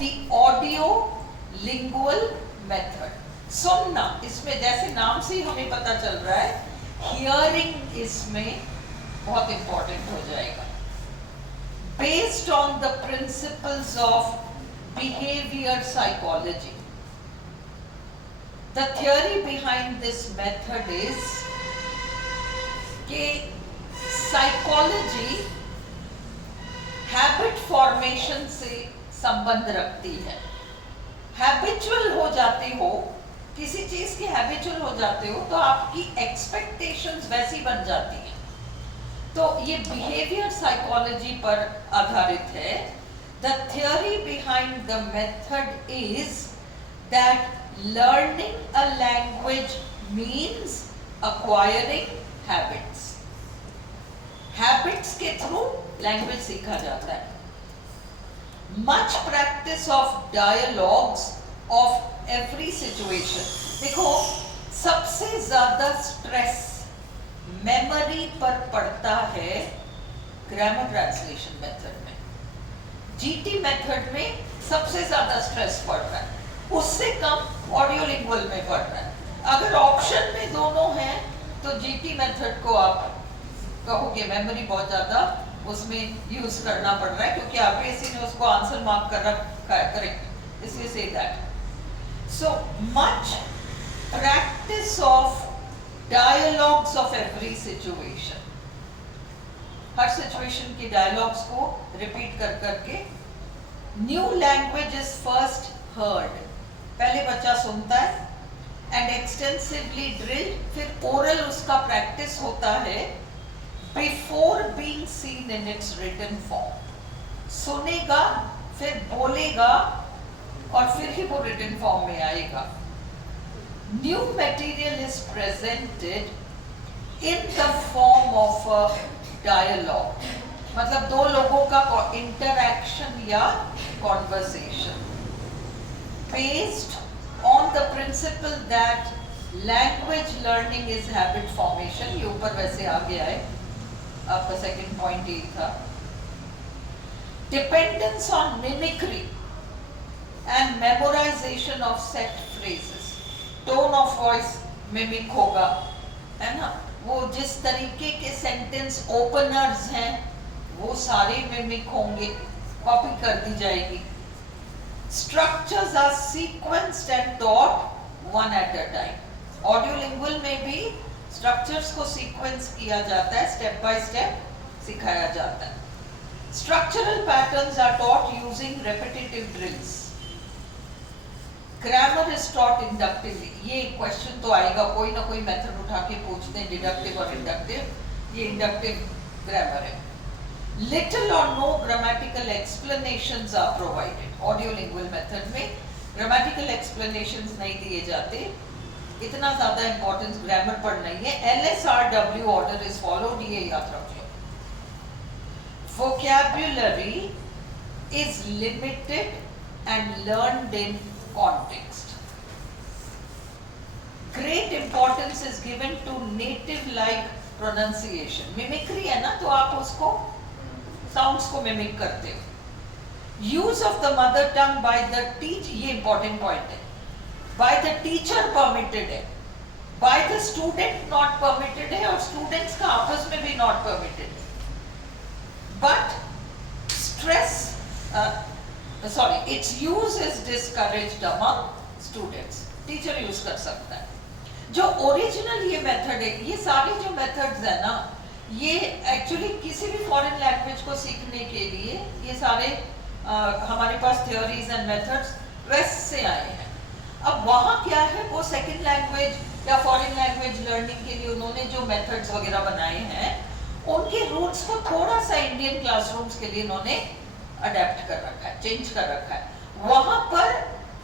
The audio lingual method, सुनना, इसमें जैसे नाम से ही हमें पता चल रहा है हियरिंग इसमें बहुत इंपॉर्टेंट हो जाएगा। Based on the principles of behaviour psychology, the theory behind this method is कि साइकोलॉजी हैबिट फॉर्मेशन से संबंध रखती है। हैबिचुअल हो जाते हो, किसी चीज के हैबिचुअल हो जाते हो तो आपकी एक्सपेक्टेशंस वैसी बन जाती हैं। तो ये बिहेवियर साइकोलॉजी पर आधारित है। The theory behind the method is that learning a language means acquiring habits. Habits के थ्रू लैंग्वेज सीखा जाता है. Much practice of dialogues of every situation. देखो, सबसे ज्यादा स्ट्रेस मेमोरी पर पड़ता है ग्रामर ट्रांसलेशन मेथड में. जीटी मेथड में सबसे ज्यादा स्ट्रेस पड़ रहा है, उससे कम ऑडियो लिंगुअल में पड़ रहा है. अगर ऑप्शन में दोनों हैं तो जीटी मेथड को आप कहोगे मेमोरी बहुत ज्यादा उसमें यूज करना पड़ रहा है, क्योंकि आरपीएससी ने उसको आंसर मार्क कर रखा है करेक्ट, इसलिए say that. So much practice of dialogues of every situation, हर सिचुएशन की डायलॉग्स को रिपीट कर करके. New language is first heard, पहले बच्चा सुनता है एंड एक्सटेंसिवली ड्रिल्ड, फिर ओरल उसका प्रैक्टिस होता है before being seen in its written form. सुनेगा, फिर बोलेगा और फिर ही वो रिटन फॉर्म में आएगा. New material is presented in the form of a dialogue, मतलब दो लोगों का इंटरैक्शन या conversation. Based on the principle that language learning is habit formation, ये ऊपर वैसे आ गया है, आपका सेकंड पॉइंट ये था. Dependence on mimicry and memorization of set phrases, tone of voice mimic होगा, है ना, वो जिस तरीके के सेंटेंस ओपनर्स हैं वो सारे मिमिक होंगे, कॉपी कर दी जाएगी. Structures are sequenced and taught one at a time. Audiolingual में भी structures को sequence किया जाता है, step by step सिखाया जाता है. Structural patterns are taught using repetitive drills. Grammar is taught inductively. ये question तो आएगा, कोई ना कोई method उठा के पूछते हैं, deductive और inductive. ये inductive grammar है. Little or no grammatical explanations are provided. Audiolingual method में grammatical explanations नहीं दिए जाते, इतना ज़्यादा importance grammar पर नहीं है. LSRW order is followed, ये याद रखिए. Vocabulary is limited and learned in context. Great importance is given to native-like pronunciation. Mimicry है ना, तो आप उसको साउंड्स को मिमिक करते हो. Use of the mother tongue by the teacher, ये इंपॉर्टेंट पॉइंट है. बाय द टीचर परमिटेड है, by the student not permitted है, और स्टूडेंट्स का आपस में भी नॉट परमिटेड है. But stress, sorry, it's use is discouraged among students. Teacher use कर सकता है. जो ओरिजिनल ये मेथड है, ये सारे जो मेथड्स है ना, ये एक्चुअली किसी भी फॉरेन लैंग्वेज को सीखने के लिए ये सारे हमारे पास थ्योरीज एंड मेथड्स वेस्ट से आए हैं. अब वहाँ क्या है, वो सेकंड लैंग्वेज या फॉरेन लैंग्वेज लर्निंग के लिए उन्होंने जो मेथड्स वगैरह बनाए हैं, उनके रूट्स को थोड़ा सा इंडियन क्लासरूम्स के लिए उन्होंने अडेप्ट कर रखा है, चेंज कर रखा है. वहाँ पर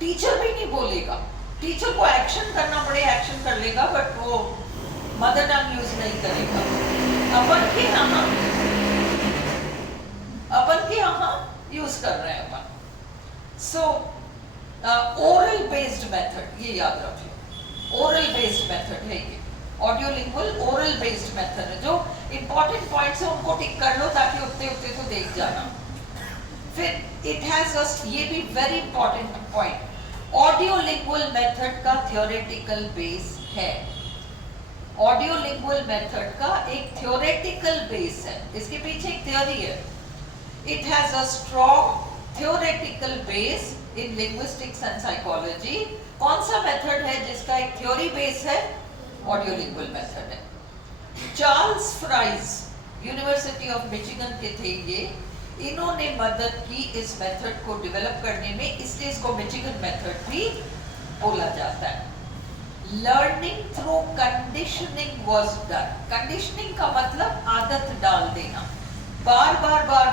टीचर भी नहीं बोलेगा, टीचर को एक्शन करना पड़े एक्शन कर लेगा, बट वो मदर टंग यूज नहीं करेगा. अपन के यहाँ यूज कर रहे हैं अपन. सो ओरल बेस्ड मेथड, ये याद रखिए, ओरल बेस्ड मेथड है ये. ऑडियोलिंगुअल ओरल बेस्ड मेथड है. जो इंपॉर्टेंट पॉइंट्स है उनको टिक कर लो ताकि उतने उतने तो देख जाना. फिर इट हैज ये भी very important point, audio lingual method का थ्योरेटिकल बेस है। ऑडियो लिंगुअल मेथड का एक थ्योरेटिकल बेस है, इसके पीछे एक थ्योरी है। It has a strong theoretical base in linguistics and psychology. कौन सा मेथड है जिसका एक थ्योरी बेस है? ऑडियो लिंगुअल मेथड है। Charles fries university of Michigan के थे ये, इन्होंने मदद की इस मेथड को डेवलप करने में, इसलिए इसको मिशिगन मेथड भी बोला जाता है। Learning through conditioning was done. Conditioning का मतलब आदत डाल देना। बार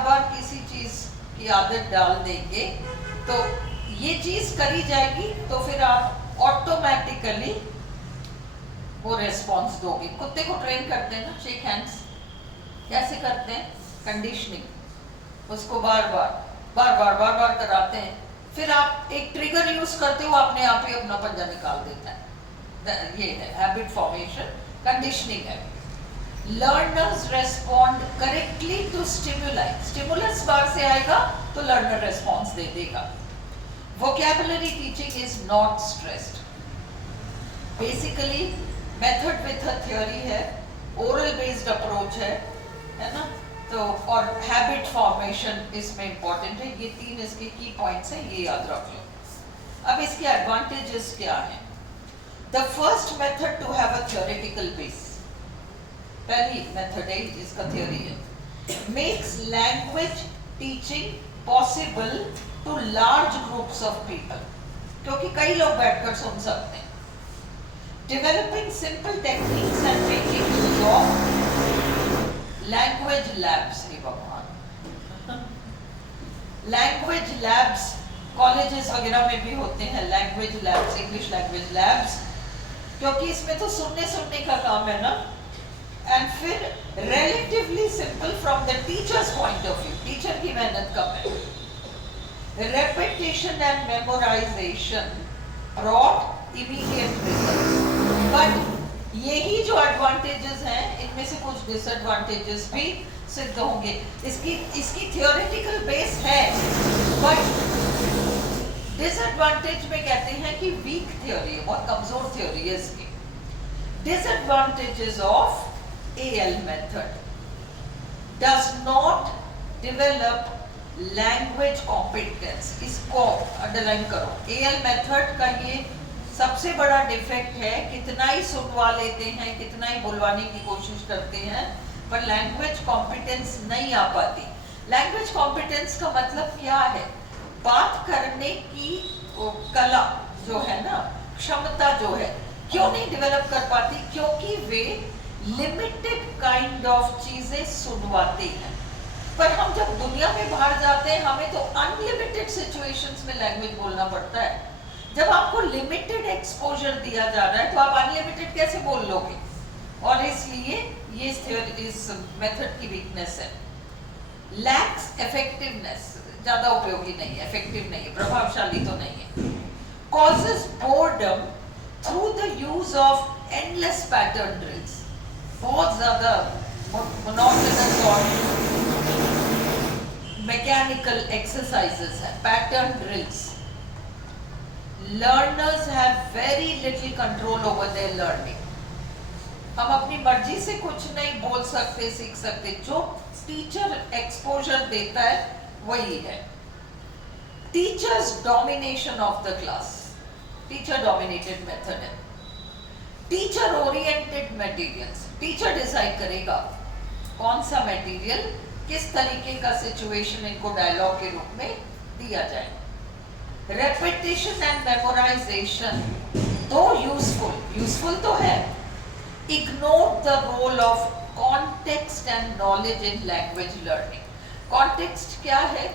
बार किसी चीज की आदत डाल देंगे तो ये चीज करी जाएगी, तो फिर आप ऑटोमेटिकली वो रेस्पॉन्स दोगे। कुत्ते को ट्रेन करते हैं ना, शेक हैंड्स, कैसे करते हैं? कंडीशनिंग। उसको बार बार कराते हैं, फिर आप एक ट्रिगर यूज करते हो, अपने आप ही अपना पंजा निकाल देता है। ये है हैबिट फॉर्मेशन, कंडीशनिंग है। Learners respond correctly to stimuli. Stimulus बार से आएगा तो लर्नर रेस्पॉन्स दे देगा। Vocabulary teaching is not stressed. Basically method with a theory है, ओरल बेस्ड अप्रोच है ना, तो और हैबिट फॉर्मेशन इसमें इंपॉर्टेंट है। ये तीन इसके की पॉइंट्स हैं, ये याद रख लो। अब इसके एडवांटेजेस क्या हैं? The first method to have a theoretical base, पहली मेथड है जिसका थ्योरी है, makes language teaching possible to large groups of people, क्योंकि कई लोग बैठकर सुन सकते हैं। Developing simple techniques and making use of language labs। हे भगवान, language labs कॉलेजेस वगैरह में भी होते हैं, language labs, English language labs, क्योंकि इसमें तो सुनने का काम है ना। एंड फिर relatively simple from the teachers point of view, teacher की मेहनत कम है। Repetition and memorisation brought immediate results. But यही जो एडवांटेजेस हैं, इनमें से कुछ डिसएडवांटेजेस भी सिद्ध होंगे। इसकी थियोरेटिकल बेस है, बट डिसएडवांटेज में कहते हैं कि वीक थ्योरी है, बहुत कमजोर थ्योरी है इसकी। Disadvantages of AL method does not develop language competence. इसको अंडरलाइन करो। एएल मेथड का ये सबसे बड़ा डिफेक्ट है, कितना ही सुनवा लेते हैं, कितना ही बुलवाने की कोशिश करते हैं, पर लैंग्वेज कॉम्पिटेंस नहीं आ पाती। लैंग्वेज कॉम्पिटेंस का मतलब क्या है? बात करने की कला जो है ना, क्षमता जो है, क्यों नहीं डेवलप कर पाती? क्योंकि वे लिमिटेड काइंड ऑफ चीजें सुनवाते हैं। पर हम जब दुनिया में बाहर जाते हैं, हमें तो अनलिमिटेड सिचुएशंस में लैंग्वेज बोलना पड़ता है। जब आपको लिमिटेड एक्सपोजर दिया जा रहा है तो आप अनलिमिटेड कैसे बोल लोगे? और इसलिए ये इस मेथड की वीकनेस है। लैक्स इफेक्टिवनेस, ज्यादा उपयोगी नहीं है, इफेक्टिव नहीं है, प्रभावशाली तो नहीं है। Causes boredom through the use of endless pattern drills. बहुत ज्यादा मोनोटोनस और मैकेनिकल एक्सरसाइजेस है, pattern drills. Learners have very little control over there learning. हम अपनी मर्जी से कुछ नहीं बोल सकते, सीख सकते। जो टीचर एक्सपोजर देता है वही है। Teachers domination of the class, teacher dominated method है। Teacher oriented materials, teacher decide करेगा कौन सा मटेरियल किस तरीके का सिचुएशन इनको डायलॉग के रूप में दिया जाए। Repetition and memorization though useful तो है, ignore the role of context and knowledge in language learning. Context क्या है?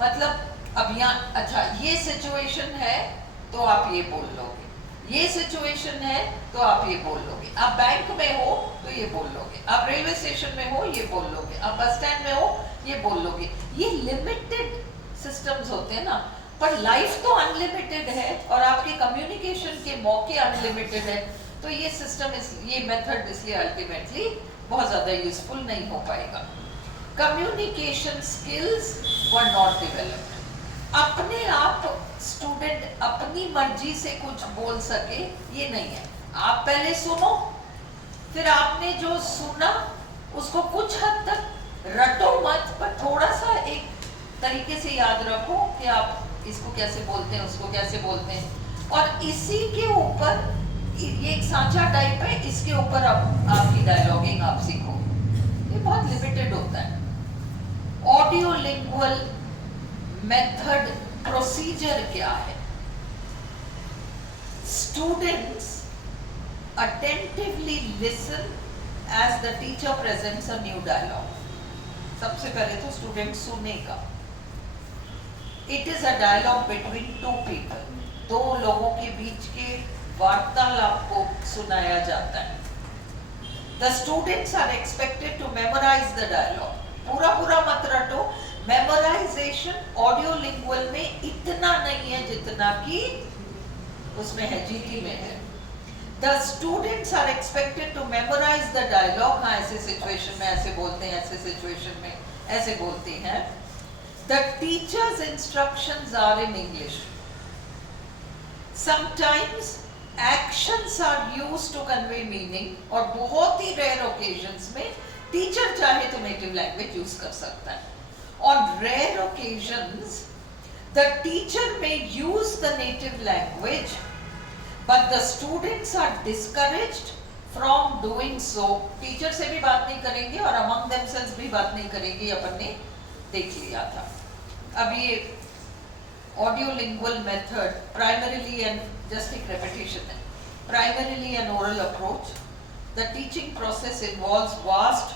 मतलब अब यहाँ, अच्छा ये सिचुएशन है तो आप ये बोल लोगे, ये सिचुएशन है तो आप ये बोल लोगे। आप बैंक में हो तो ये बोल लोगे, आप रेलवे स्टेशन में हो ये बोल लोगे, आप बस स्टैंड में हो ये बोल लोगे। ये लिमिटेड सिस्टम्स होते हैं ना, पर लाइफ तो अनलिमिटेड है और आपके कम्युनिकेशन के मौके अनलिमिटेड है। तो ये सिस्टम, ये मेथड इसलिए अल्टीमेटली बहुत ज्यादा यूजफुल नहीं हो पाएगा। Communication skills were not developed. अपने आप स्टूडेंट अपनी मर्जी से कुछ बोल सके ये नहीं है। आप पहले सुनो, फिर आपने जो सुना उसको कुछ हद तक रटो मत, पर थोड़ा सा एक तरीके से याद रखो कि आप इसको कैसे बोलते हैं, उसको कैसे बोलते हैं, और इसी के ऊपर ये एक सांचा टाइप है, इसके ऊपर आपकी डायलॉगिंग आप सीखो। ये बहुत लिमिटेड होता है। ऑडियो लिंगुअल मेथड प्रोसीजर क्या है? Students attentively listen as the teacher presents a new dialogue. सबसे पहले तो स्टूडेंट सुनेगा। It is a dialogue between two people. दो लोगों के बीच के वार्तालाप को सुनाया जाता है। The students are expected to memorize the dialogue. पूरा पूरा मत रटो। मेमोराइजेशन ऑडियो लिंगुअल में इतना नहीं है जितना कि उसमें है, जीटी में है। The students are expected to memorize the dialogue. हाँ, ऐसे सिचुएशन में ऐसे बोलते हैं, ऐसे सिचुएशन में ऐसे बोलते हैं। The teacher's instructions are in English. Sometimes actions are used to convey meaning, और बहुत ही rare occasions में टीचर चाहे तो नेटिव लैंग्वेज यूज कर सकता है। On rare occasions, the teacher may use the native language, but the students are discouraged from doing so. Teacher से भी बात नहीं करेंगे और among themselves भी बात नहीं करेंगे, अपन ने देख लिया था। अब ये audio lingual method primarily and just एक रेपिटेशन है, primarily N oral approach. The teaching process involves vast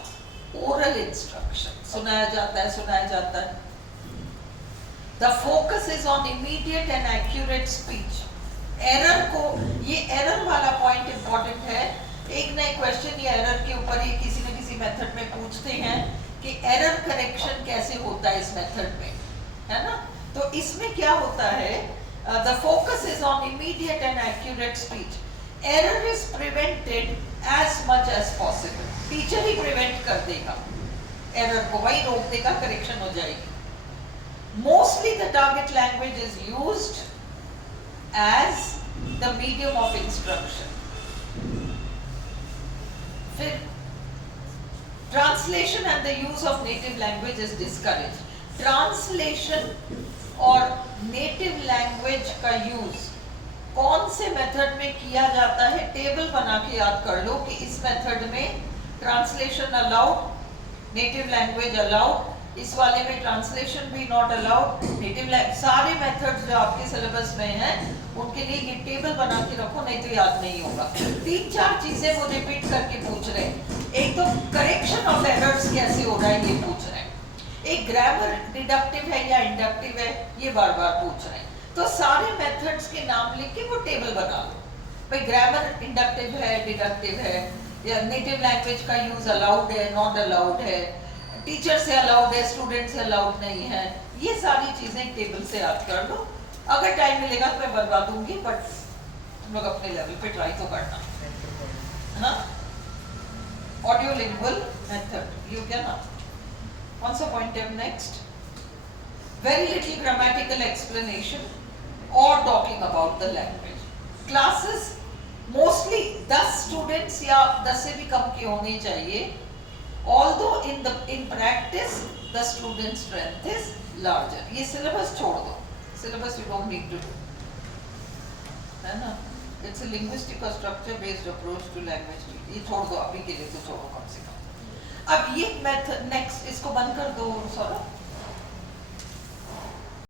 oral instruction. सुनाया जाता है। The focus is on immediate and accurate speech. Error को, ये एरर वाला पॉइंट इंपॉर्टेंट है। एक नए क्वेश्चन या एरर के ऊपर ही किसी न किसी मेथड में पूछते हैं कि एरर करेक्शन कैसे होता है इस मेथड में, है ना? तो इसमें क्या होता है, the focus is on immediate and accurate speech. Error is prevented as much as possible. Teacher ही प्रिवेंट कर देगा एरर को, वही रोक देगा, करेक्शन हो जाएगी। Mostly the target language is used as the medium of instruction. फिर translation and the use of native language is discouraged. Translation और native language का use कौन से मेथड में किया जाता है? टेबल बना के याद कर लो कि इस मेथड में translation allowed, native language allowed, इस वाले में ट्रांसलेशन भी नॉट अलाउड, नेटिव लैंग्वेज। सारे मेथड्स जो आपके सिलेबस में हैं उनके लिए ये टेबल बना के रखो, नहीं तो याद नहीं होगा। 3-4 चीजें वो रिपीट करके पूछ रहे हैं। एक तो करेक्शन ऑफ एरर्स कैसे हो रहा है ये पूछ रहे हैं। एक ग्रामर डिडक्टिव है या इंडक्टिव है ये बार बार पूछ रहे हैं। तो सारे मेथड्स के नाम लिख के वो टेबल बना लो। भाई ग्रामर इंडक्टिव है, डिडक्टिव है, या नेटिव लैंग्वेज का यूज अलाउड है, नॉट अलाउड है, टीचर से अलाउड है, स्टूडेंट से अलाउड नहीं है। ये सारी चीजें टेबल से याद कर लो। अगर टाइम मिलेगा तो मैं बता दूंगी, बट तुम लोग अपने लेवल पे ट्राई तो करना। हाँ, ऑडियो लिंगुअल मेथड यू क्या ना, कौन सा पॉइंट है next? Very little grammatical explanation और talking about the language. Classes mostly 10 students या 10 से भी कम के होने चाहिए। Although in practice the student strength is larger. ये syllabus छोड़ दो, syllabus you don't need to do, है ना? It's a linguistic or structure based approach to language teaching. ये छोड़ दो, अभी के लिए तो छोड़ो कम से कम। अब ये मेथड नेक्स्ट, इसको बंद कर दो सौरभ।